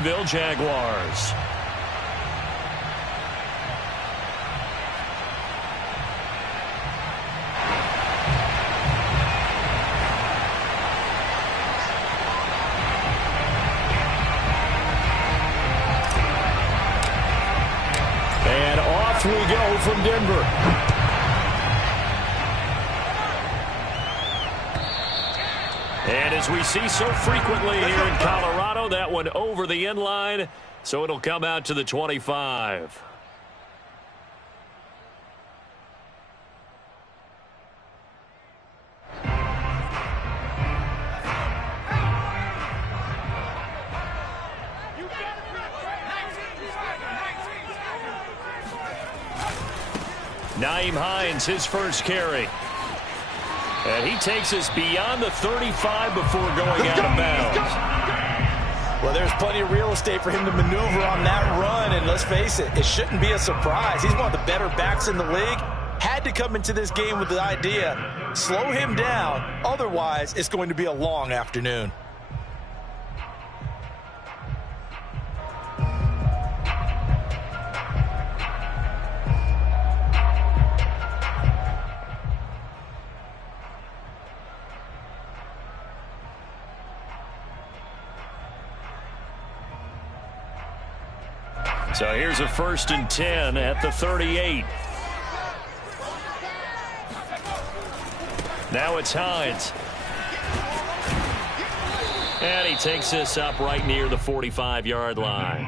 Jacksonville Jaguars. And off we go from Denver. And as we see so frequently here in Colorado, that one over the end line, so it'll come out to the 25. Nyheim Hines, his first carry. And he takes us beyond the 35 before going out of bounds. Well, there's plenty of real estate for him to maneuver on that run, and let's face it, it shouldn't be a surprise. He's one of the better backs in the league. Had to come into this game with the idea, slow him down, otherwise it's going to be a long afternoon. So here's a 1st and 10 at the 38. Now it's Hines. And he takes this up right near the 45-yard line.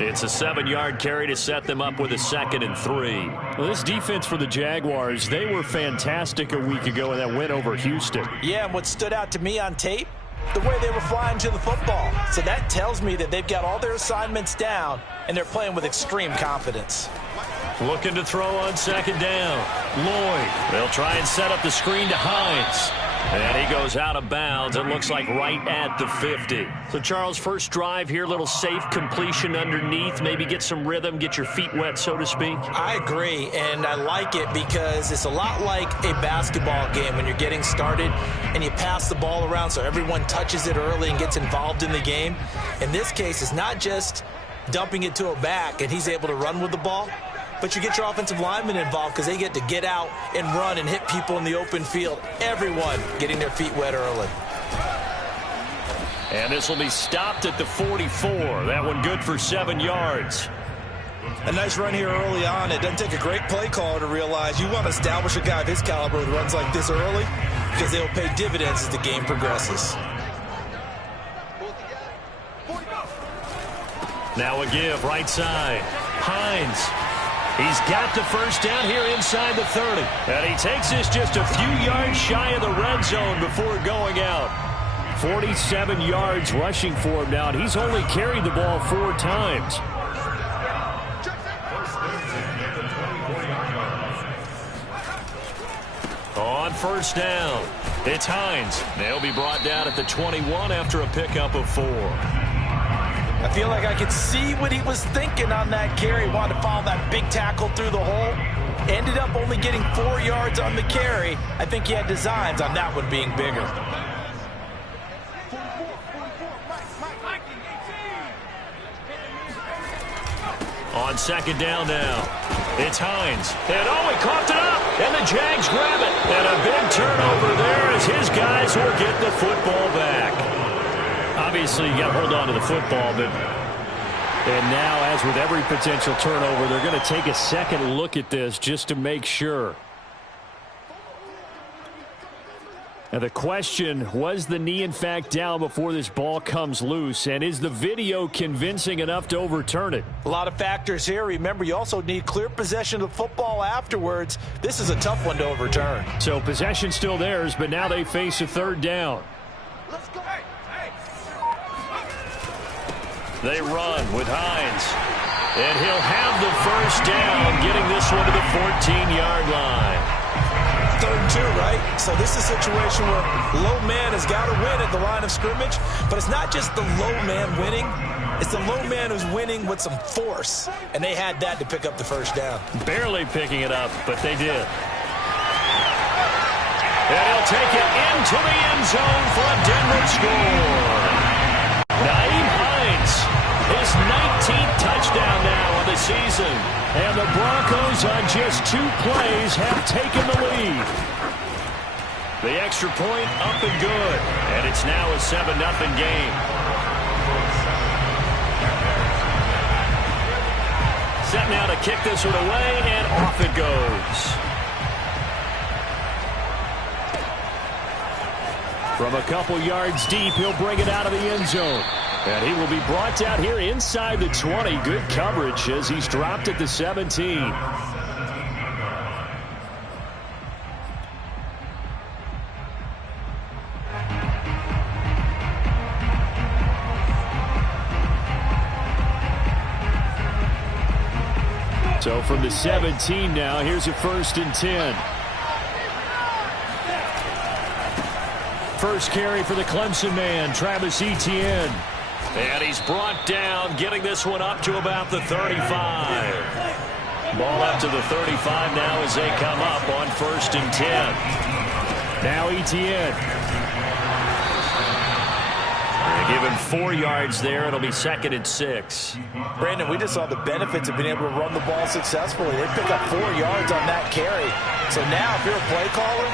It's a 7-yard carry to set them up with a 2nd and 3. Well, this defense for the Jaguars, they were fantastic a week ago in that win over Houston. Yeah, and what stood out to me on tape, the way they were flying to the football. So that tells me that they've got all their assignments down, and they're playing with extreme confidence. Looking to throw on 2nd down. Lloyd. They'll try and set up the screen to Hines. And he goes out of bounds. It looks like right at the 50. So, Charles, first drive here, little safe completion underneath. Maybe get some rhythm, get your feet wet, so to speak. I agree, and I like it because it's a lot like a basketball game when you're getting started and you pass the ball around so everyone touches it early and gets involved in the game. In this case, it's not just dumping it to a back and he's able to run with the ball, but you get your offensive linemen involved because they get to get out and run and hit people in the open field. Everyone getting their feet wet early. And this will be stopped at the 44. That one good for 7 yards. A nice run here early on. It doesn't take a great play caller to realize you want to establish a guy of his caliber who runs like this early because they'll pay dividends as the game progresses. Now a give, right side. Hines. He's got the first down here inside the 30. And he takes this just a few yards shy of the red zone before going out. 47 yards rushing for him now, and he's only carried the ball 4 times. On 1st down, it's Hines. They'll be brought down at the 21 after a pickup of 4. I feel like I could see what he was thinking on that carry. Wanted to follow that big tackle through the hole. Ended up only getting 4 yards on the carry. I think he had designs on that one being bigger. On 2nd down now, it's Hines. And he coughed it up, and the Jags grab it. And a big turnover there as his guys will get the football back. Obviously, you got to hold on to the football, and now, as with every potential turnover, they're going to take a second look at this just to make sure. And the question, was the knee in fact down before this ball comes loose? And is the video convincing enough to overturn it? A lot of factors here. Remember, you also need clear possession of the football afterwards. This is a tough one to overturn. So possession still theirs, but now they face a 3rd down. Let's go. They run with Hines. And he'll have the first down, getting this one to the 14-yard line. 3rd and 2, right? So this is a situation where low man has got to win at the line of scrimmage, but it's not just the low man winning. It's the low man who's winning with some force, and they had that to pick up the first down. Barely picking it up, but they did. And he'll take it into the end zone for a Denver score. Nyheim Hines passing. And the Broncos on just 2 plays have taken the lead. The extra point up and good. And it's now a 7-0 game. Set now to kick this one away, and off it goes. From a couple yards deep, he'll bring it out of the end zone. And he will be brought down here inside the 20. Good coverage as he's dropped at the 17. So from the 17 now, here's a 1st and 10. First carry for the Clemson man, Travis Etienne. And he's brought down, getting this one up to about the 35. Ball up to the 35 now as they come up on 1st and 10. Now Etienne. They give him 4 yards there. It'll be 2nd and 6. Brandon, we just saw the benefits of being able to run the ball successfully. They pick up 4 yards on that carry. So now if you're a play caller,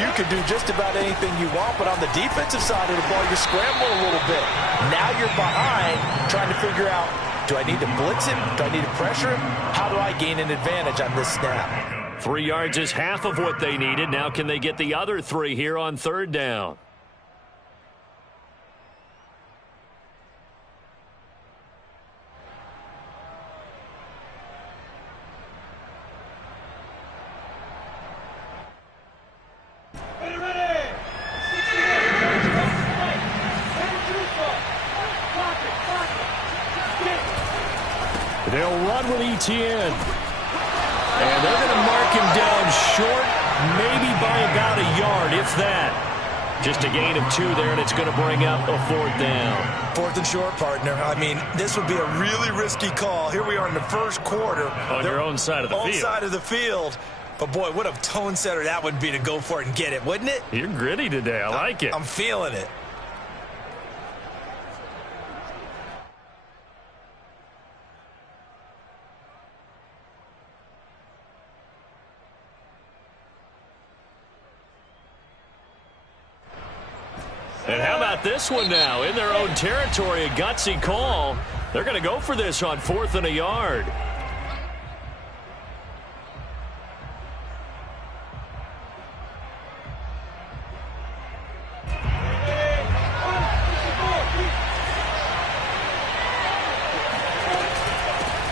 you can do just about anything you want, but on the defensive side of the ball, you're scrambling a little bit. Now you're behind, trying to figure out, do I need to blitz him? Do I need to pressure him? How do I gain an advantage on this snap? 3 yards is half of what they needed. Now can they get the other 3 here on 3rd down? They'll run with Etienne. And they're going to mark him down short, maybe by about a yard, if that. Just a gain of 2 there, and it's going to bring up a 4th down. 4th and short, partner. I mean, this would be a really risky call. Here we are in the 1st quarter. On your own side of the field. Own side of the field. But, boy, what a tone setter that would be to go for it and get it, wouldn't it? You're gritty today. I like it. I'm feeling it. And how about this one now? In their own territory, a gutsy call. They're going to go for this on 4th and a yard.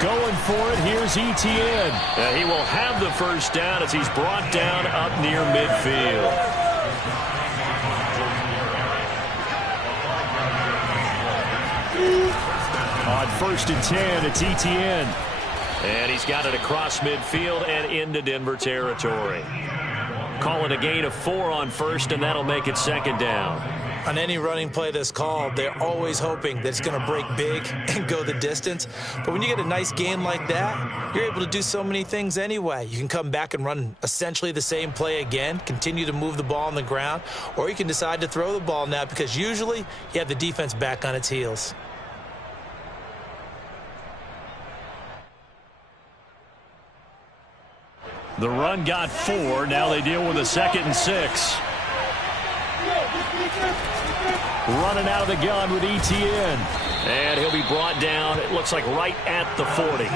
Going for it, here's Etienne. And he will have the 1st down as he's brought down up near midfield. On 1st and 10, it's Etienne. And he's got it across midfield and into Denver territory. Call it a gain of 4 on 1st, and that'll make it 2nd down. On any running play that's called, they're always hoping that it's going to break big and go the distance. But when you get a nice gain like that, you're able to do so many things anyway. You can come back and run essentially the same play again, continue to move the ball on the ground, or you can decide to throw the ball now because usually you have the defense back on its heels. The run got 4. Now they deal with a 2nd and 6. Running out of the gun with Etienne. And he'll be brought down, it looks like right at the 40.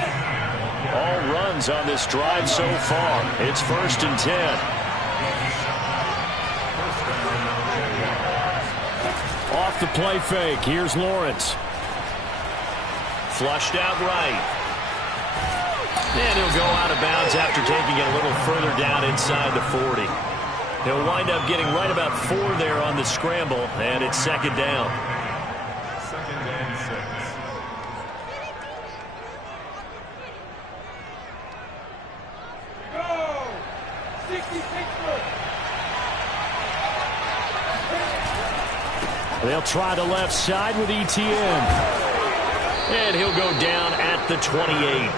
All runs on this drive so far. It's 1st and 10. Off the play fake. Here's Lawrence. Flushed out right. And he'll go out of bounds after taking it a little further down inside the 40. He'll wind up getting right about 4 there on the scramble, and it's 2nd down. 2nd and 6. Go! 66 foot. They'll try the left side with Etienne. And he'll go down at the 28.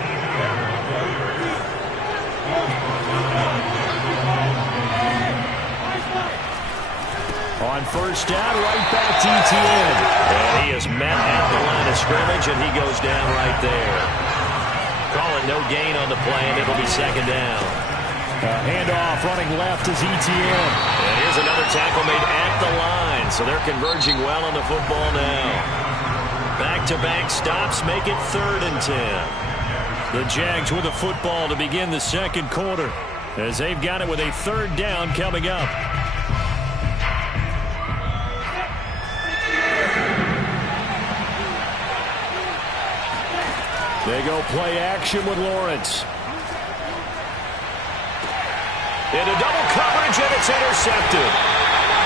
On 1st down, right back to Etienne. And he is met at the line of scrimmage, and he goes down right there. Call it no gain on the play, and it'll be second down. Handoff running left is Etienne. And here's another tackle made at the line, so they're converging well on the football now. Back-to-back stops make it 3rd and 10. The Jags with a football to begin the second quarter, as they've got it with a 3rd down coming up. They go play action with Lawrence. Into double coverage, and it's intercepted.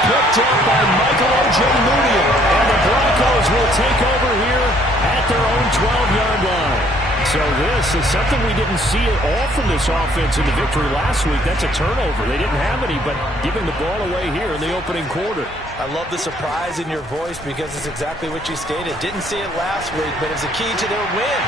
Picked up by Michael O.J. Moody. And the Broncos will take over here at their own 12-yard line. So this is something we didn't see at all from this offense in the victory last week. That's a turnover. They didn't have any, but giving the ball away here in the opening quarter. I love the surprise in your voice because it's exactly what you stated. Didn't see it last week, but it's a key to their win.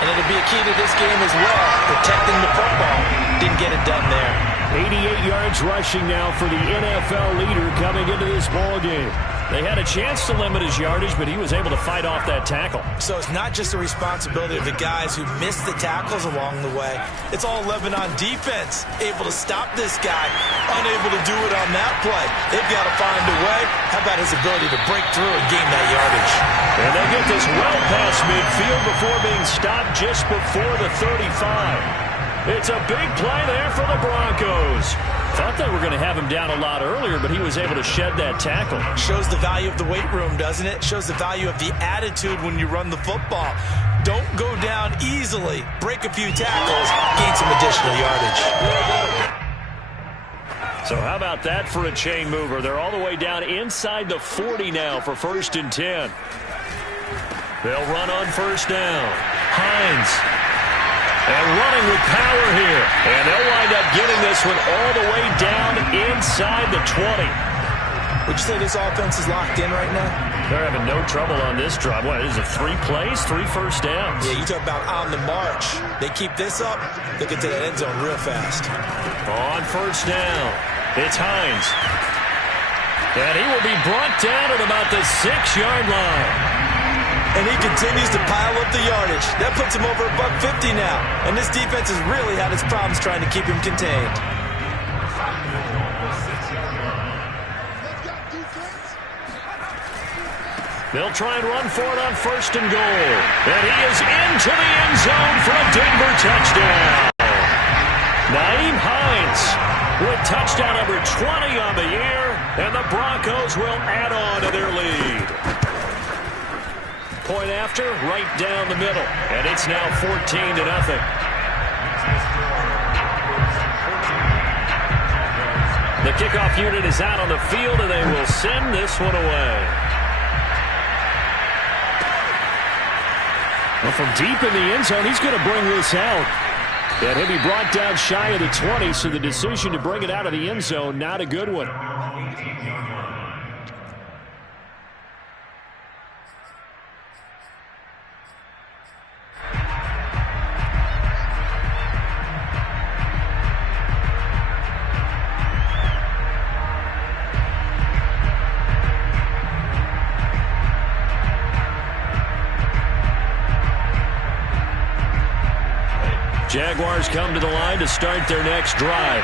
And it'll be a key to this game as well. Protecting the football. Didn't get it done there. 88 yards rushing now for the NFL leader coming into this ball game. They had a chance to limit his yardage, but he was able to fight off that tackle. So it's not just the responsibility of the guys who missed the tackles along the way. It's all Lebanon defense, able to stop this guy, unable to do it on that play. They've got to find a way. How about his ability to break through and gain that yardage? And they get this well past midfield before being stopped just before the 35. It's a big play there for the Broncos. Thought they were going to have him down a lot earlier, but he was able to shed that tackle. Shows the value of the weight room, doesn't it? Shows the value of the attitude when you run the football. Don't go down easily. Break a few tackles. Gain some additional yardage. So how about that for a chain mover? They're all the way down inside the 40 now for 1st and 10. They'll run on 1st down. Hines. And running with power here. And they'll wind up getting this one all the way down inside the 20. Would you say this offense is locked in right now? They're having no trouble on this drive. What, is it 3 plays, 3 first downs? Yeah, you talk about on the march. They keep this up, they'll get to that end zone real fast. On 1st down, it's Hines. And he will be brought down at about the 6-yard line. And he continues to pile up the yardage. That puts him over $150 now. And this defense has really had its problems trying to keep him contained. They'll try and run for it on 1st and goal. And he is into the end zone for a Denver touchdown. Nyheim Hines with touchdown number 20 on the year. And the Broncos will add on to their lead. Point after, right down the middle. And it's now 14-0. The kickoff unit is out on the field, and they will send this one away. Well, from deep in the end zone, he's going to bring this out. And he'll be brought down shy of the 20, so the decision to bring it out of the end zone, not a good one. Jaguars come to the line to start their next drive.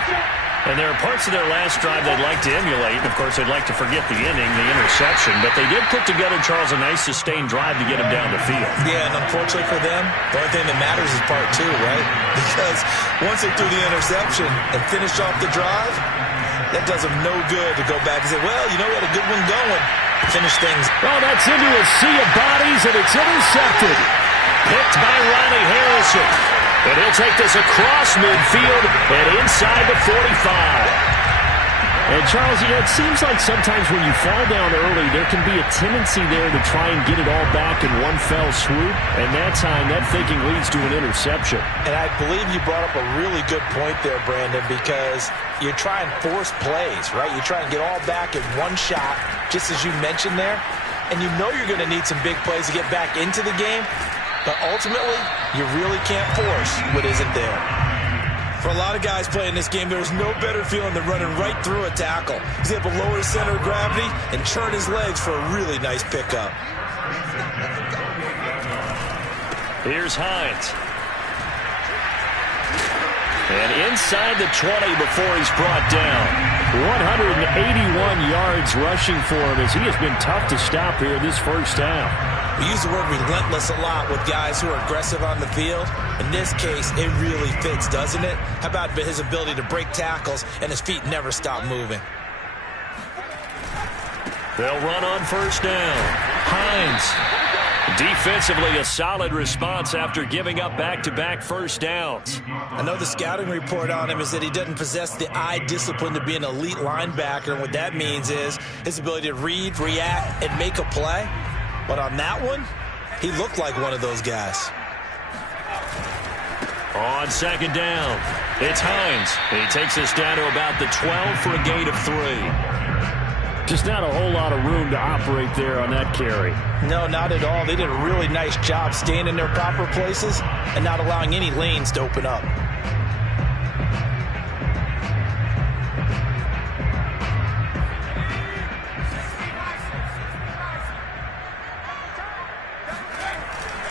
And there are parts of their last drive they'd like to emulate. Of course, they'd like to forget the inning, the interception. But they did put together, Charles, a nice sustained drive to get him down the field. Yeah, and unfortunately for them, the only thing that matters is part 2, right? Because once they threw the interception and finished off the drive, that does them no good to go back and say, well, you know, we had a good one going. Finish things. Oh, that's into a sea of bodies, and it's intercepted. Picked by Ronnie Harrison. And he'll take this across midfield and inside the 45. And, Charles, you know, it seems like sometimes when you fall down early, there can be a tendency there to try and get it all back in one fell swoop. And that time, that thinking leads to an interception. And I believe you brought up a really good point there, Brandon, because you try and force plays, right? You try and get all back in one shot, just as you mentioned there. And you know you're going to need some big plays to get back into the game. But ultimately, you really can't force what isn't there. For a lot of guys playing this game, there's no better feeling than running right through a tackle. He's able to lower his center of gravity and churn his legs for a really nice pickup. Here's Hines. And inside the 20 before he's brought down. 181 yards rushing for him as he has been tough to stop here this first half. We use the word relentless a lot with guys who are aggressive on the field. In this case, it really fits, doesn't it? How about his ability to break tackles and his feet never stop moving? They'll run on first down. Hines. Defensively, a solid response after giving up back-to-back first downs. I know the scouting report on him is that he doesn't possess the eye discipline to be an elite linebacker, and what that means is his ability to read, react, and make a play. But on that one, he looked like one of those guys. On second down, it's Hines. He takes us down to about the 12 for a gain of 3. Just not a whole lot of room to operate there on that carry. No, not at all. They did a really nice job staying in their proper places and not allowing any lanes to open up.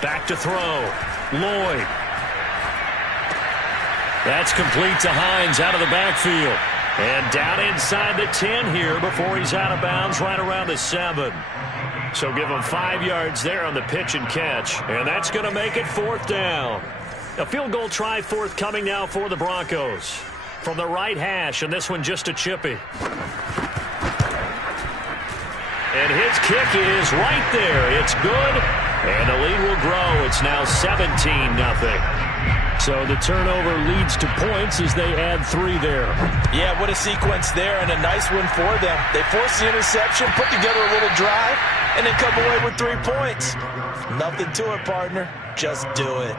Back to throw. Lloyd. That's complete to Hines out of the backfield. And down inside the 10 here before he's out of bounds right around the 7. So give him 5 yards there on the pitch and catch. And that's going to make it 4th down. A field goal try forthcoming now for the Broncos. From the right hash, and this one just a chippy. And his kick is right there. It's good. And the lead will grow. It's now 17-0. So the turnover leads to points as they add 3 there. Yeah, what a sequence there, and a nice one for them. They force the interception, put together a little drive, and then come away with 3 points. Nothing to it, partner. Just do it.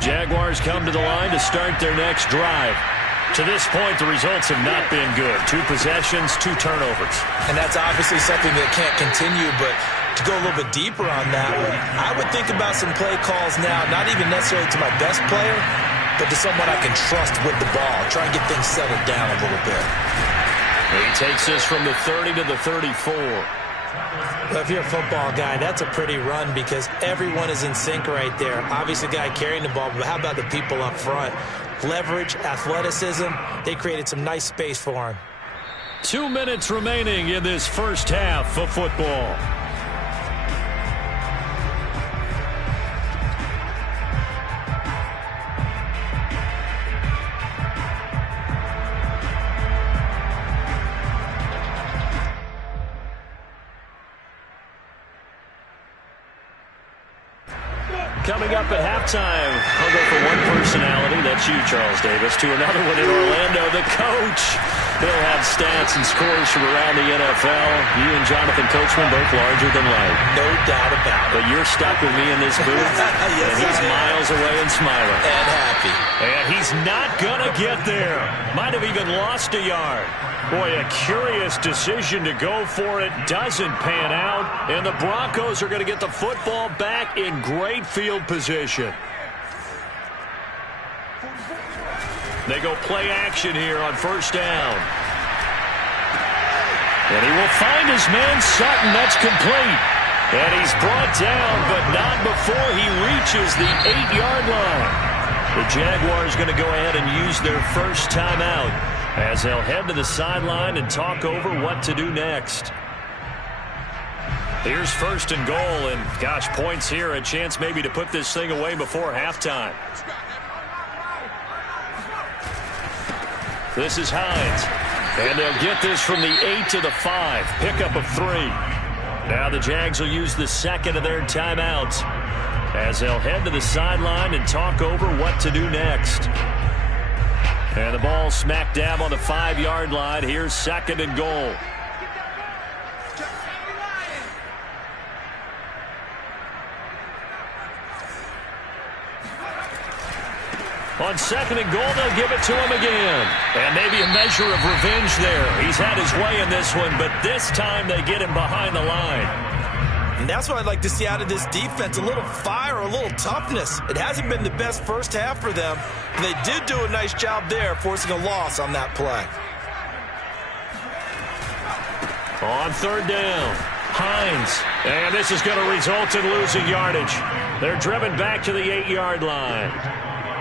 Jaguars come to the line to start their next drive. To this point, the results have not been good. 2 possessions, 2 turnovers. And that's obviously something that can't continue, but to go a little bit deeper on that one, I would think about some play calls now, not even necessarily to my best player, but to someone I can trust with the ball. Try and get things settled down a little bit. He takes this from the 30 to the 34. Well, if you're a football guy, that's a pretty run because everyone is in sync right there. Obviously, the guy carrying the ball, but how about the people up front? Leverage, athleticism, they created some nice space for him. 2 minutes remaining in this first half of football. Coming up at halftime, I'll go for one personality, that's you, Charles Davis, to another one in Orlando, the coach. He'll have stats and scores from around the NFL. You and Jonathan Coachman both larger than life. No doubt about it. But you're stuck with me in this booth, yes, and he's miles away and smiling. And happy. And he's not going to get there. Might have even lost a yard. Boy, a curious decision to go for it. Doesn't pan out. And the Broncos are going to get the football back in great field position. They go play action here on first down. And he will find his man Sutton. That's complete. And he's brought down, but not before he reaches the 8-yard line. The Jaguars going to go ahead and use their first timeout as they'll head to the sideline and talk over what to do next. Here's first and goal, and gosh, points here, a chance maybe to put this thing away before halftime. This is Hines, and they'll get this from the 8 to the 5, pickup of 3. Now the Jags will use the second of their timeouts as they'll head to the sideline and talk over what to do next. And the ball smack dab on the 5-yard line. Here's second and goal. On second and goal, they'll give it to him again. And maybe a measure of revenge there. He's had his way in this one, but this time they get him behind the line. And that's what I'd like to see out of this defense, a little fire, a little toughness. It hasn't been the best first half for them. They did do a nice job there, forcing a loss on that play. On third down, Hines. And this is going to result in losing yardage. They're driven back to the 8-yard line.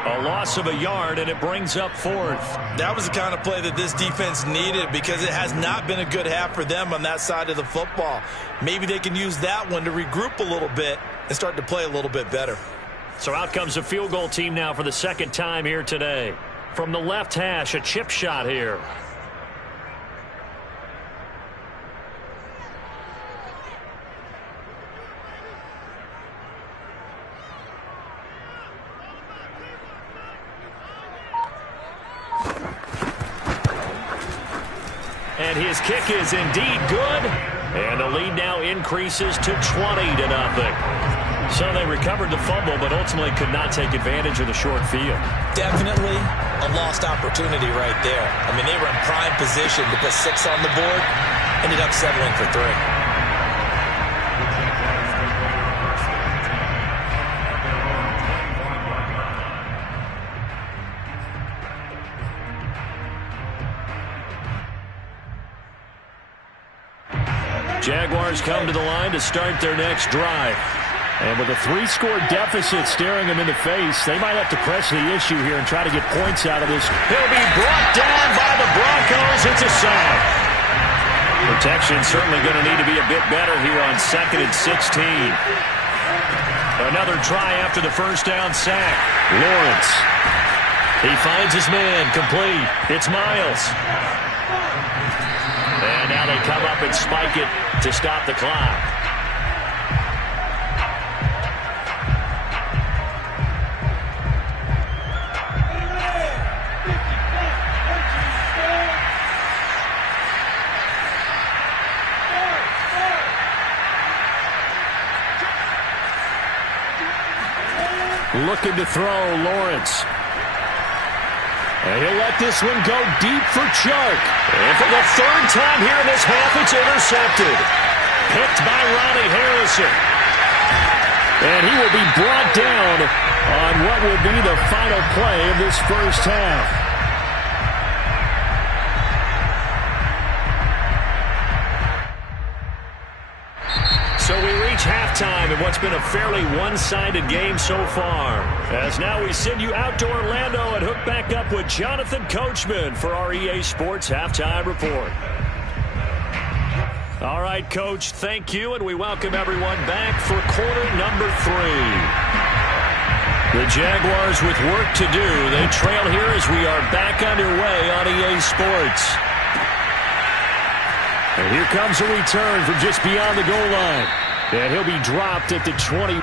A loss of a yard, and it brings up fourth. That was the kind of play that this defense needed because it has not been a good half for them on that side of the football. Maybe they can use that one to regroup a little bit and start to play a little bit better. So out comes a field goal team now for the second time here today. From the left hash, a chip shot here. And his kick is indeed good. And the lead now increases to 20-0. So they recovered the fumble, but ultimately could not take advantage of the short field. Definitely a lost opportunity right there. I mean, they were in prime position to put 6 on the board. Ended up settling for 3. Jaguars come to the line to start their next drive. And with a 3-score deficit staring them in the face, they might have to press the issue here and try to get points out of this. He'll be brought down by the Broncos. It's a sack. Protection certainly going to need to be a bit better here on 2nd and 16. Another try after the first down sack. Lawrence. He finds his man complete. It's Miles. And now they come up and spike it to stop the clock. Looking to throw, Lawrence. And he'll let this one go deep for Chark. And for the 3rd time here in this half, it's intercepted. Picked by Ronnie Harrison. And he will be brought down on what will be the final play of this first half. So we reach halftime in what's been a fairly one-sided game so far. As now we send you out to Orlando and hook back up with Jonathan Coachman for our EA Sports Halftime Report. All right, Coach, thank you, and we welcome everyone back for quarter number 3. The Jaguars with work to do. They trail here as we are back underway on EA Sports. And here comes a return from just beyond the goal line. And he'll be dropped at the 20.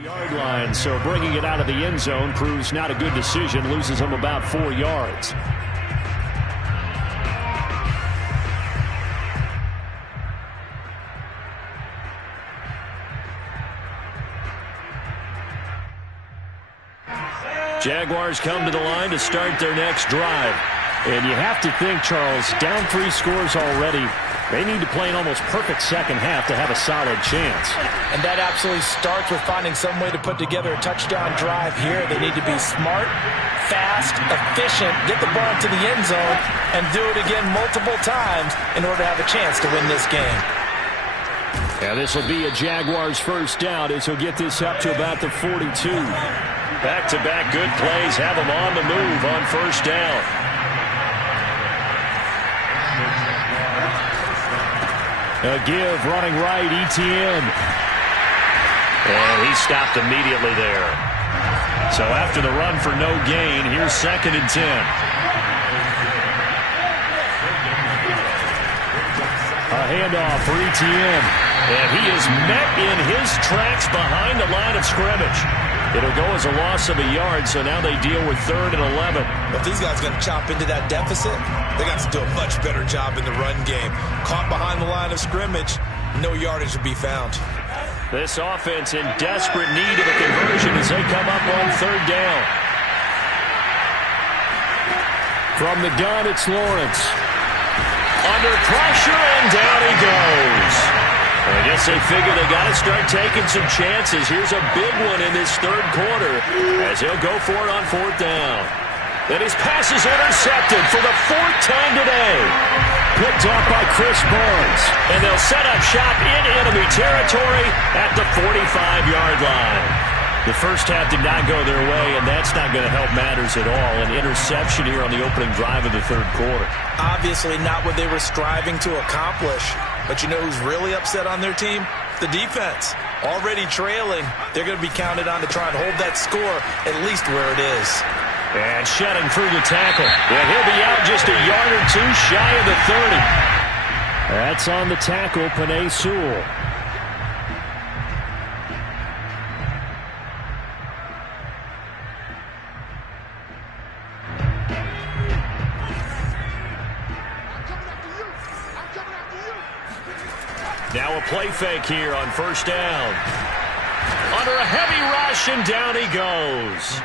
Yard line, so bringing it out of the end zone proves not a good decision. Loses him about 4 yards. Jaguars come to the line to start their next drive. And you have to think, Charles, down 3 scores already. They need to play an almost perfect second half to have a solid chance. And that absolutely starts with finding some way to put together a touchdown drive here. They need to be smart, fast, efficient, get the ball to the end zone, and do it again multiple times in order to have a chance to win this game. Yeah, this will be a Jaguars first down as he'll get this up to about the 42. Back-to-back good plays have him on the move on first down. A give, running right, ETN. And he stopped immediately there. So after the run for no gain, here's 2nd and 10. A handoff for ETN. And he is met in his tracks behind the line of scrimmage. It'll go as a loss of a yard, so now they deal with 3rd and 11. If these guys are going to chop into that deficit, they got to do a much better job in the run game. Caught behind the line of scrimmage, no yardage to be found. This offense in desperate need of a conversion as they come up on third down. From the gun, it's Lawrence. Under pressure, and down he goes. I guess they figure they got to start taking some chances. Here's a big one in this third quarter as he'll go for it on fourth down. And his pass is intercepted for the fourth time today. Picked up by Chris Barnes. And they'll set up shop in enemy territory at the 45-yard line. The first half did not go their way, and that's not going to help matters at all. An interception here on the opening drive of the third quarter. Obviously not what they were striving to accomplish. But you know who's really upset on their team? The defense. Already trailing, they're going to be counted on to try and hold that score at least where it is. And shedding through the tackle. And he'll be out just a yard or two shy of the 30. That's on the tackle, Penei Sewell. Now a play fake here on first down. Under a heavy rush, and down he goes.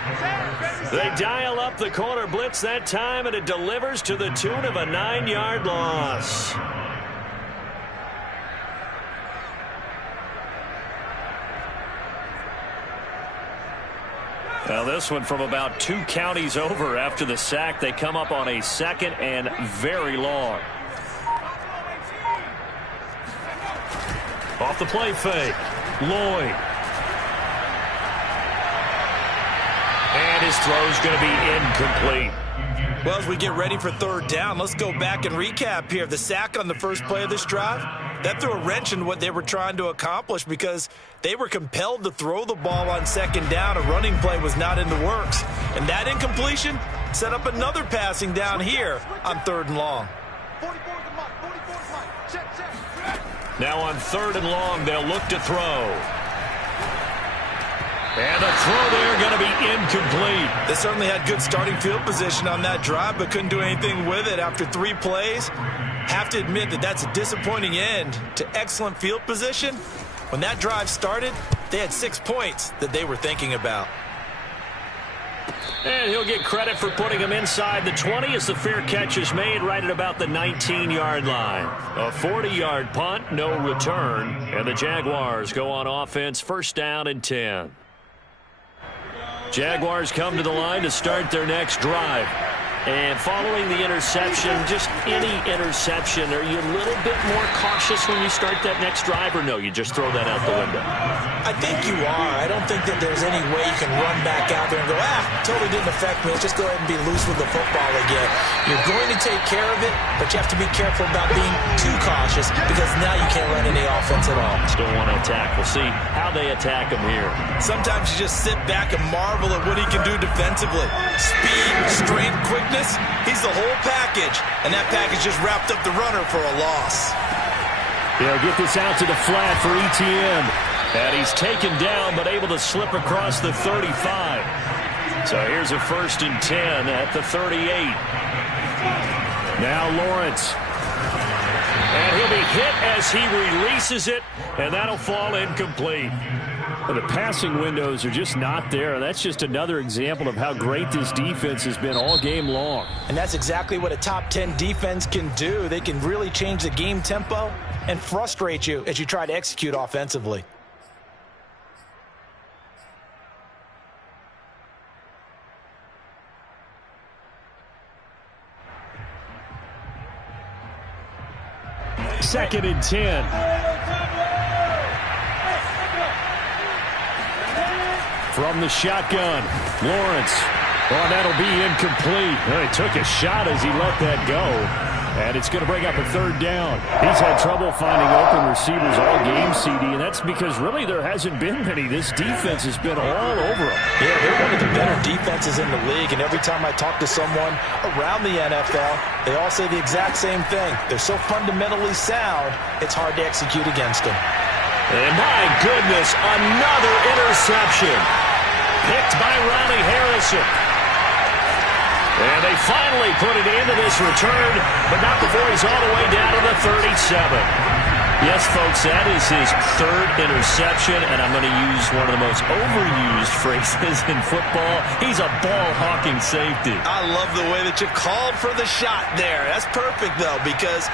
They dial up the corner blitz that time, and it delivers to the tune of a 9-yard loss. Now this one from about 2 counties over after the sack. They come up on a second and very long. Off the play fake, Lloyd. And his throw's going to be incomplete. Well, as we get ready for third down, let's go back and recap here. The sack on the first play of this drive, that threw a wrench in what they were trying to accomplish because they were compelled to throw the ball on second down. A running play was not in the works. And that incompletion set up another passing down here on third and long. Now on third and long, they'll look to throw. And the throw there going to be incomplete. They certainly had good starting field position on that drive, but couldn't do anything with it after 3 plays. Have to admit that that's a disappointing end to excellent field position. When that drive started, they had 6 points that they were thinking about. And he'll get credit for putting him inside the 20 as the fair catch is made right at about the 19-yard line. A 40-yard punt, no return, and the Jaguars go on offense, first down and 10. Jaguars come to the line to start their next drive. And following the interception, just any interception, are you a little bit more cautious when you start that next drive, or no, you just throw that out the window? I think you are. I don't think that there's any way you can run back out there and go, totally didn't affect me. Let's just go ahead and be loose with the football again. You're going to take care of it, but you have to be careful about being too cautious because now you can't run any offense at all. Still want to attack. We'll see how they attack him here. Sometimes you just sit back and marvel at what he can do defensively. Speed, strength, quickness. He's the whole package, and that package just wrapped up the runner for a loss. They'll get this out to the flat for Etienne. And he's taken down, but able to slip across the 35. So here's a first and 10 at the 38. Now Lawrence. And he'll be hit as he releases it, and that'll fall incomplete. The passing windows are just not there. That's just another example of how great this defense has been all game long. And that's exactly what a top 10 defense can do. They can really change the game tempo and frustrate you as you try to execute offensively. Second and 10. From the shotgun, Lawrence. Oh, that'll be incomplete. He took a shot as he let that go. And it's going to bring up a third down. He's had trouble finding open receivers all game, CD, and that's because really there hasn't been many. This defense has been all over them. Yeah, they're one of the better defenses in the league, and every time I talk to someone around the NFL, they all say the exact same thing. They're so fundamentally sound, it's hard to execute against them. And my goodness, another interception. Picked by Ronnie Harrison. And they finally put it into this return, but not before he's all the way down to the 37. Yes, folks, that is his third interception, and I'm going to use one of the most overused phrases in football. He's a ball-hawking safety. I love the way that you called for the shot there. That's perfect, though, because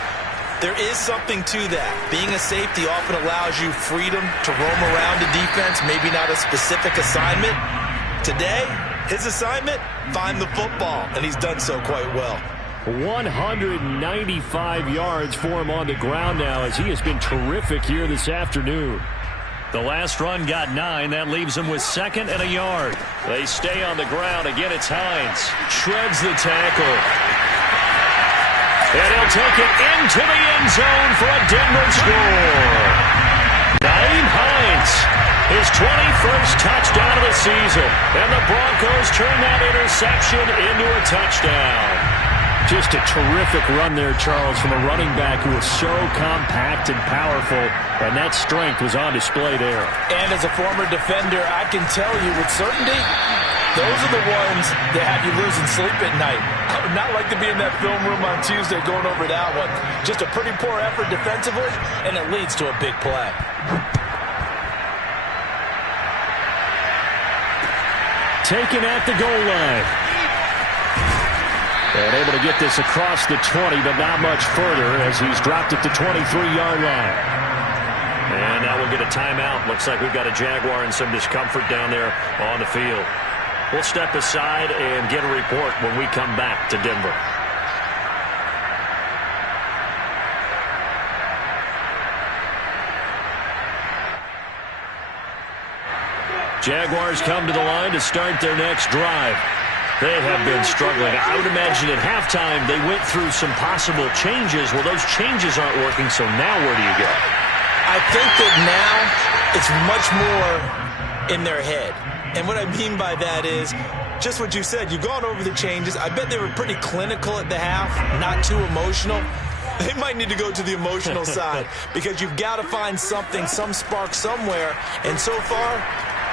there is something to that. Being a safety often allows you freedom to roam around the defense, maybe not a specific assignment. Today, his assignment, find the football, and he's done so quite well. 195 yards for him on the ground now as he has been terrific here this afternoon. The last run got 9. That leaves him with 2nd and a yard. They stay on the ground. Again, it's Hines. Shreds the tackle. And he'll take it into the end zone for a Denver score. Nyheim Hines, his 21st touchdown of the season. And the Broncos turn that interception into a touchdown. Just a terrific run there, Charles, from a running back who is so compact and powerful, and that strength was on display there. And as a former defender, I can tell you with certainty, those are the ones that have you losing sleep at night. I would not like to be in that film room on Tuesday going over that one. Just a pretty poor effort defensively, and it leads to a big play. Taken at the goal line. And able to get this across the 20, but not much further as he's dropped it to 23-yard line. And now we'll get a timeout. Looks like we've got a Jaguar in some discomfort down there on the field. We'll step aside and get a report when we come back to Denver. Jaguars come to the line to start their next drive. They have been struggling. I would imagine at halftime they went through some possible changes. Well, those changes aren't working, so now where do you go? I think that now it's much more in their head. And what I mean by that is just what you said. You've gone over the changes. I bet they were pretty clinical at the half, not too emotional. They might need to go to the emotional side because you've got to find something, some spark somewhere. And so far,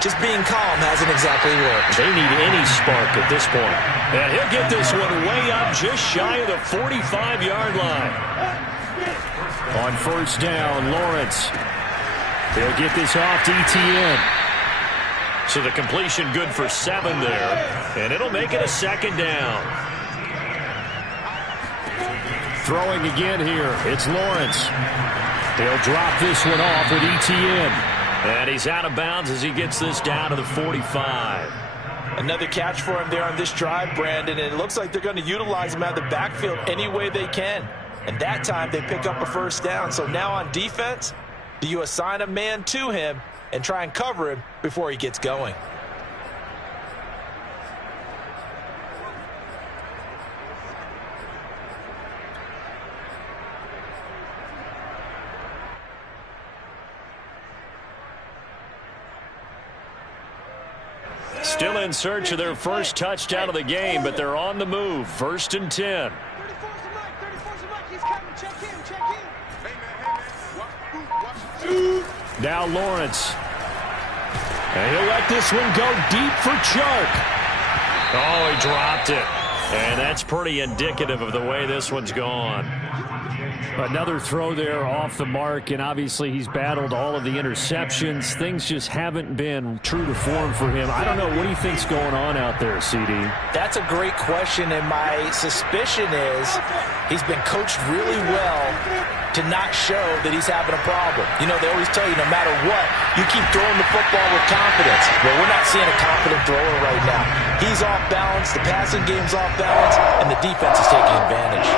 just being calm hasn't exactly worked. They need any spark at this point. And he'll get this one way up just shy of the 45-yard line. On first down, Lawrence. He'll get this off to Etienne. So the completion good for 7 there. And it'll make it a 2nd down. Throwing again here. It's Lawrence. They'll drop this one off with Etienne. And he's out of bounds as he gets this down to the 45. Another catch for him there on this drive, Brandon. And it looks like they're going to utilize him out of the backfield any way they can. And that time they pick up a first down. So now on defense, do you assign a man to him and try and cover him before he gets going? Still in search of their first touchdown of the game, but they're on the move. 1st and 10. Now Lawrence. And he'll let this one go deep for Chark. Oh, he dropped it. And that's pretty indicative of the way this one's gone. Another throw there off the mark, and obviously he's battled all of the interceptions. Things just haven't been true to form for him. I don't know. What do you think's going on out there, CD? That's a great question, and my suspicion is he's been coached really well to not show that he's having a problem. You know, they always tell you no matter what, you keep throwing the football with confidence. Well, we're not seeing a confident thrower right now. He's off balance, the passing game's off balance, and the defense is taking advantage.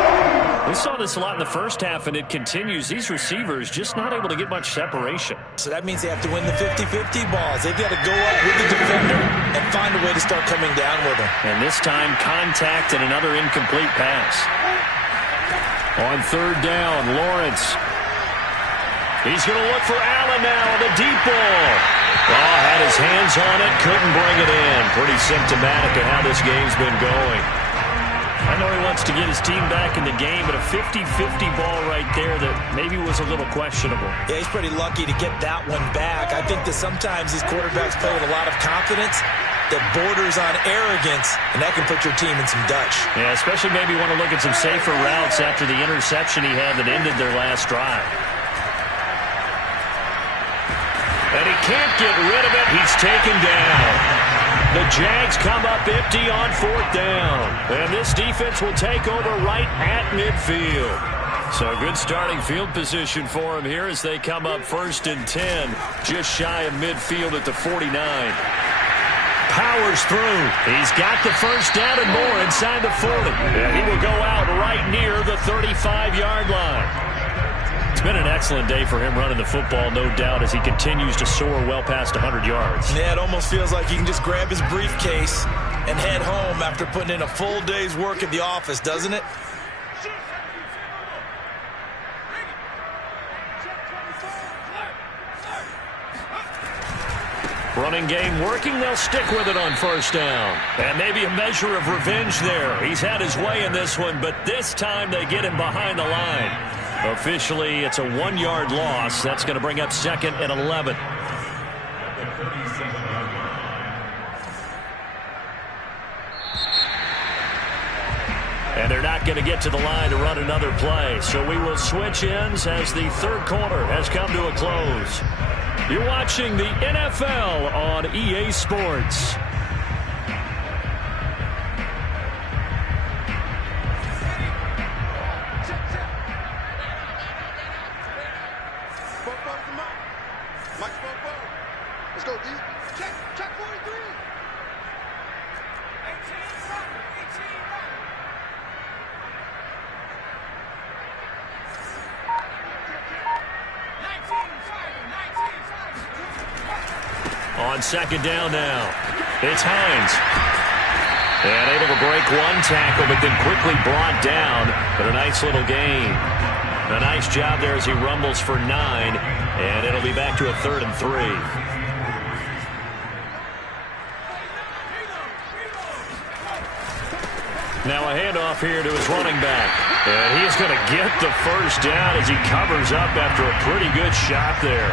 We saw this a lot in the first half, and it continues. These receivers just not able to get much separation. So that means they have to win the 50-50 balls. They've got to go up with the defender and find a way to start coming down with him. And this time, contact and another incomplete pass. On 3rd down, Lawrence. He's going to look for Allen now on the deep ball. Oh, had his hands on it, couldn't bring it in. Pretty symptomatic of how this game's been going. I know he wants to get his team back in the game, but a 50-50 ball right there that maybe was a little questionable. Yeah, he's pretty lucky to get that one back. I think that sometimes these quarterbacks play with a lot of confidence that borders on arrogance, and that can put your team in some Dutch. Yeah, especially maybe want to look at some safer routes after the interception he had that ended their last drive. can't get rid of it. He's taken down. The Jags come up empty on 4th down. And this defense will take over right at midfield. So good starting field position for him here as they come up 1st and 10. Just shy of midfield at the 49. Powers through. He's got the 1st down and more inside the 40. And he will go out right near the 35-yard line. It's been an excellent day for him running the football, no doubt, as he continues to soar well past 100 yards. Yeah, it almost feels like he can just grab his briefcase and head home after putting in a full day's work at the office, doesn't it? Running game working. They'll stick with it on 1st down. And maybe a measure of revenge there. He's had his way in this one, but this time they get him behind the line. Officially, it's a 1-yard loss. That's going to bring up 2nd and 11. And they're not going to get to the line to run another play. So we will switch ends as the 3rd quarter has come to a close. You're watching the NFL on EA Sports. Let's go, D. Check 43. On 2nd down now, it's Hines. And able to break one tackle, but then quickly brought down. But a nice little gain. A nice job there as he rumbles for 9. And it'll be back to a 3rd and 3. Now a handoff here to his running back. And he's going to get the 1st down as he covers up after a pretty good shot there.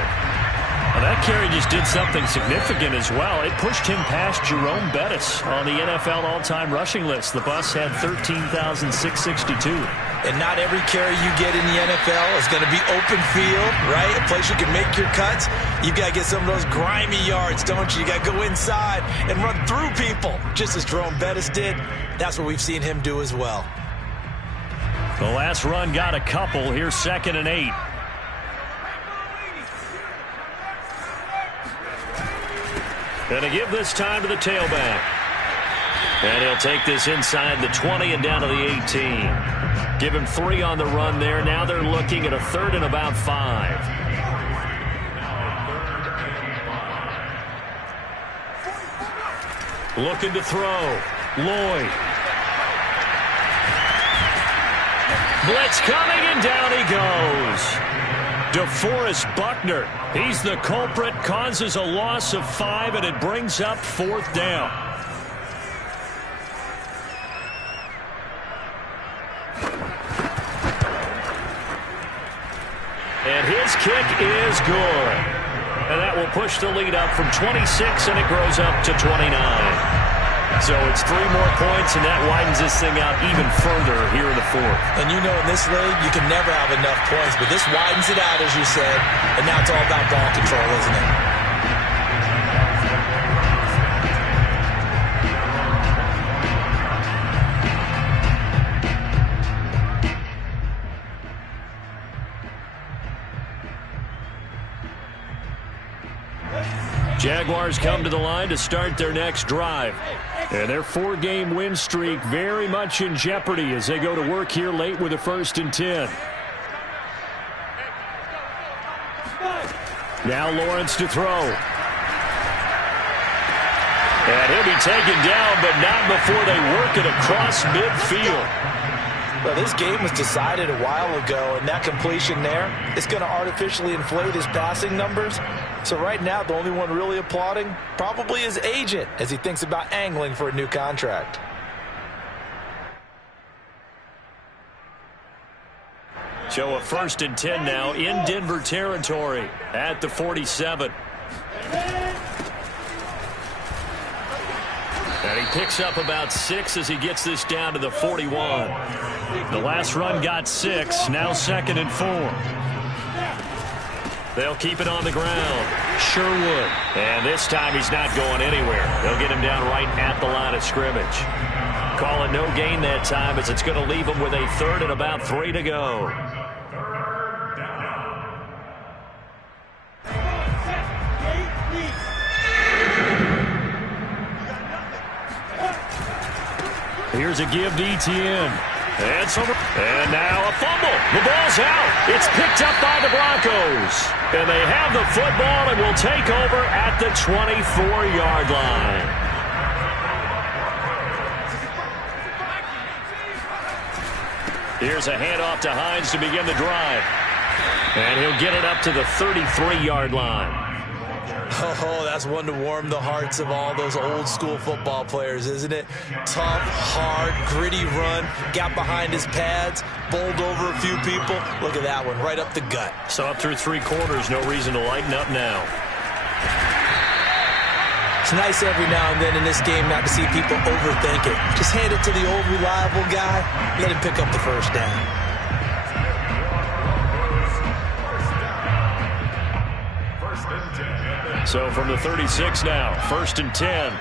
Well, that carry just did something significant as well. It pushed him past Jerome Bettis on the NFL all-time rushing list. The Bucs had 13,662. And not every carry you get in the NFL is going to be open field, right? A place you can make your cuts. You've got to get some of those grimy yards, don't you? You got to go inside and run through people, just as Jerome Bettis did. That's what we've seen him do as well. The last run got a couple. Here's 2nd and 8. Gonna give this time to the tailback. And he'll take this inside the 20 and down to the 18. Give him 3 on the run there. Now they're looking at a 3rd and about 5. Looking to throw. Lloyd. Blitz coming, and down he goes. DeForest Buckner. He's the culprit, causes a loss of 5, and it brings up 4th down. And his kick is good. And that will push the lead up from 26, and it grows up to 29. So it's 3 more points, and that widens this thing out even further here in the 4th. And you know in this league, you can never have enough points, but this widens it out, as you said, and now it's all about ball control, isn't it? Jaguars come to the line to start their next drive. And their 4-game win streak very much in jeopardy as they go to work here late with a 1st and 10. Now Lawrence to throw. And he'll be taken down, but not before they work it across midfield. Well, this game was decided a while ago, and that completion there is going to artificially inflate his passing numbers. So right now, the only one really applauding probably his agent as he thinks about angling for a new contract. So a 1st and 10 now in Denver territory at the 47. And he picks up about 6 as he gets this down to the 41. The last run got 6, now 2nd and 4. They'll keep it on the ground. Sure would. And this time he's not going anywhere. They'll get him down right at the line of scrimmage. Call it no gain that time as it's going to leave him with a third and about 3 to go. Here's a give to Etienne. And now a fumble. The ball's out. It's picked up by the Broncos. And they have the football and will take over at the 24-yard line. Here's a handoff to Hines to begin the drive. And he'll get it up to the 33-yard line. Oh, that's one to warm the hearts of all those old school football players, isn't it? Tough, hard, gritty run, got behind his pads, bowled over a few people. Look at that one, right up the gut. So up through 3 quarters, no reason to lighten up now. It's nice every now and then in this game not to see people overthink it. Just hand it to the old reliable guy, let him pick up the first down. So from the 36 now, 1st and 10.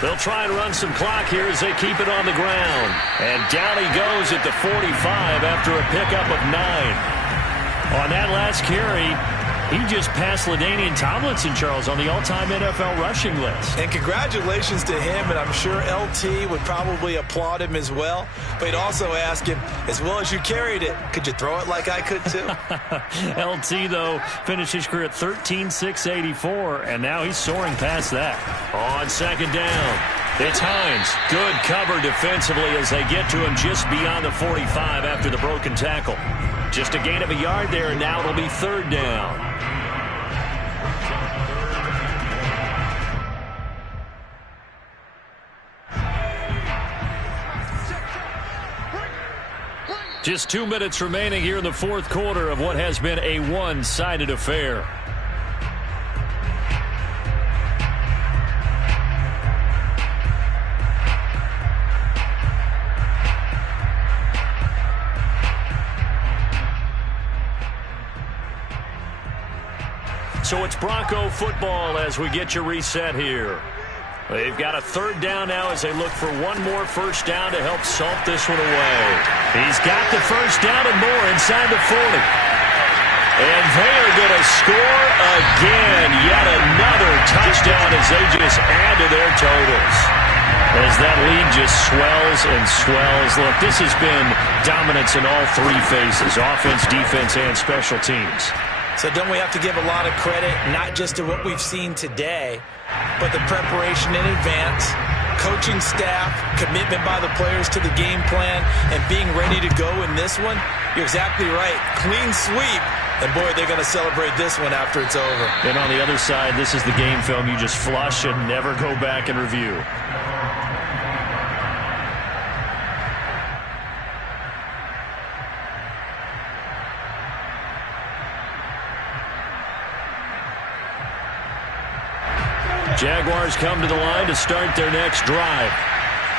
They'll try and run some clock here as they keep it on the ground. And down he goes at the 45 after a pickup of 9. On that last carry, he just passed LaDainian Tomlinson, Charles, on the all-time NFL rushing list. And congratulations to him, and I'm sure LT would probably applaud him as well. But he'd also ask him, as well as you carried it, could you throw it like I could too? LT, though, finished his career at 13,684, and now he's soaring past that. On 2nd down, it's Hines. Good cover defensively as they get to him just beyond the 45 after the broken tackle. Just a gain of a yard there, and now it'll be 3rd down. Just 2 minutes remaining here in the 4th quarter of what has been a one-sided affair. So it's Bronco football as we get you reset here. They've got a 3rd down now as they look for one more first down to help salt this one away. He's got the first down and more inside the 40. And they are going to score again. Yet another touchdown as they just add to their totals. As that lead just swells and swells. Look, this has been dominance in all 3 phases, offense, defense, and special teams. So don't we have to give a lot of credit, not just to what we've seen today, but the preparation in advance, coaching staff, commitment by the players to the game plan, and being ready to go in this one? You're exactly right. Clean sweep. And, boy, they're going to celebrate this one after it's over. And on the other side, this is the game film you just flush and never go back and review. Jaguars come to the line to start their next drive.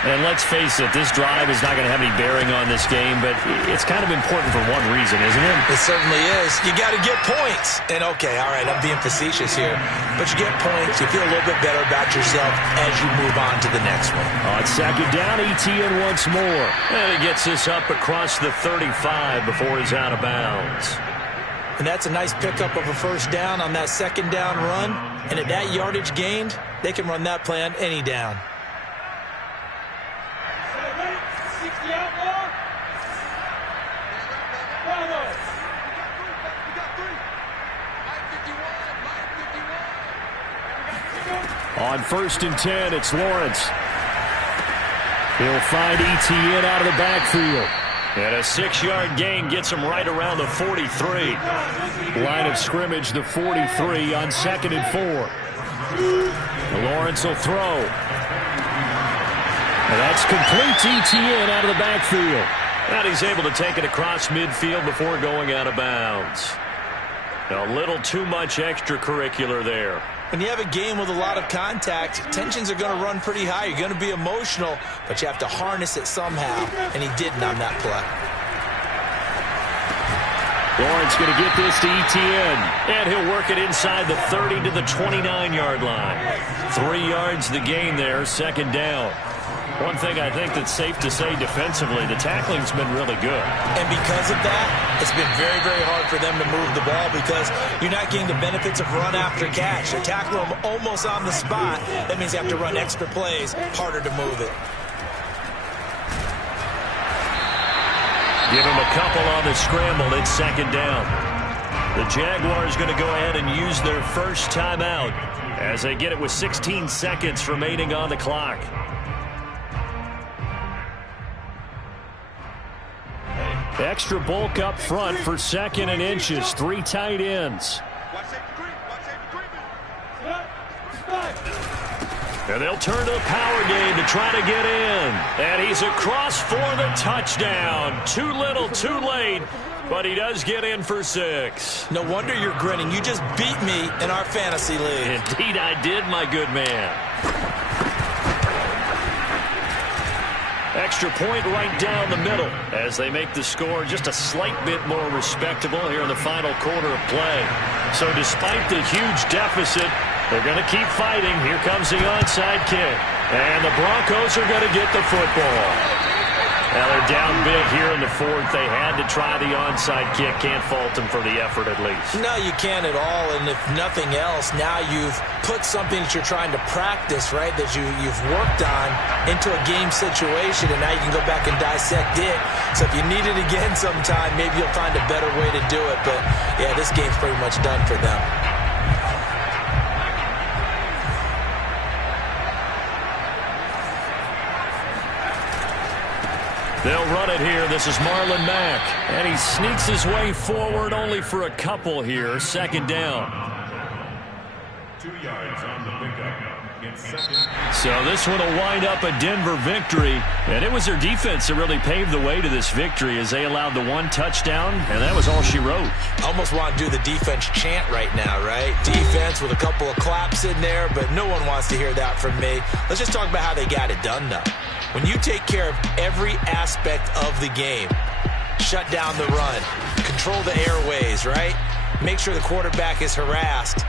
And let's face it, this drive is not going to have any bearing on this game, but it's kind of important for one reason, isn't it? It certainly is. You got to get points. And, okay, all right, I'm being facetious here, but you get points, you feel a little bit better about yourself as you move on to the next one. On 2nd down, Etienne once more. And he gets this up across the 35 before he's out of bounds. And that's a nice pickup of a first down on that 2nd down run. And at that yardage gained, they can run that play on any down. On 1st and 10, it's Lawrence. He'll find Etienne out of the backfield. And a 6-yard gain gets him right around the 43. Line of scrimmage, the 43 on 2nd and 4. Lawrence will throw. And that's complete to Etienne out of the backfield. And he's able to take it across midfield before going out of bounds. A little too much extracurricular there. When you have a game with a lot of contact, tensions are going to run pretty high. You're going to be emotional, but you have to harness it somehow, and he didn't on that play. Lawrence going to get this to Etienne, and he'll work it inside the 30 to the 29-yard line. 3 yards the gain there, second down. One thing I think that's safe to say defensively, the tackling's been really good. And because of that, it's been very, very hard for them to move the ball because you're not getting the benefits of run after catch. They tackle them almost on the spot. That means you have to run extra plays, harder to move it. Give him a couple on the scramble. It's second down. The Jaguars going to go ahead and use their first timeout as they get it with 16 seconds remaining on the clock. Extra bulk up front for 2nd and inches. 3 tight ends. And they'll turn to the power game to try to get in. And he's across for the touchdown. Too little, too late. But he does get in for 6. No wonder you're grinning. You just beat me in our fantasy league. Indeed I did, my good man. Extra point right down the middle as they make the score just a slight bit more respectable here in the final quarter of play. So despite the huge deficit, they're going to keep fighting. Here comes the onside kick. And the Broncos are going to get the football. Now they're down big here in the 4th. They had to try the onside kick. Can't fault them for the effort at least. No, you can't at all. And if nothing else, now you've put something that you're trying to practice, right, that you've worked on into a game situation, and now you can go back and dissect it. So if you need it again sometime, maybe you'll find a better way to do it. But, yeah, this game's pretty much done for them. They'll run it here. This is Marlon Mack. And he sneaks his way forward only for a couple here. Second down. 2 yards on the pickup. So this one will wind up a Denver victory. And it was their defense that really paved the way to this victory as they allowed the 1 touchdown. And that was all she wrote. Almost want to do the defense chant right now, right? Defense with a couple of claps in there, but no one wants to hear that from me. Let's just talk about how they got it done, though. When you take care of every aspect of the game, shut down the run, control the airways, right? Make sure the quarterback is harassed.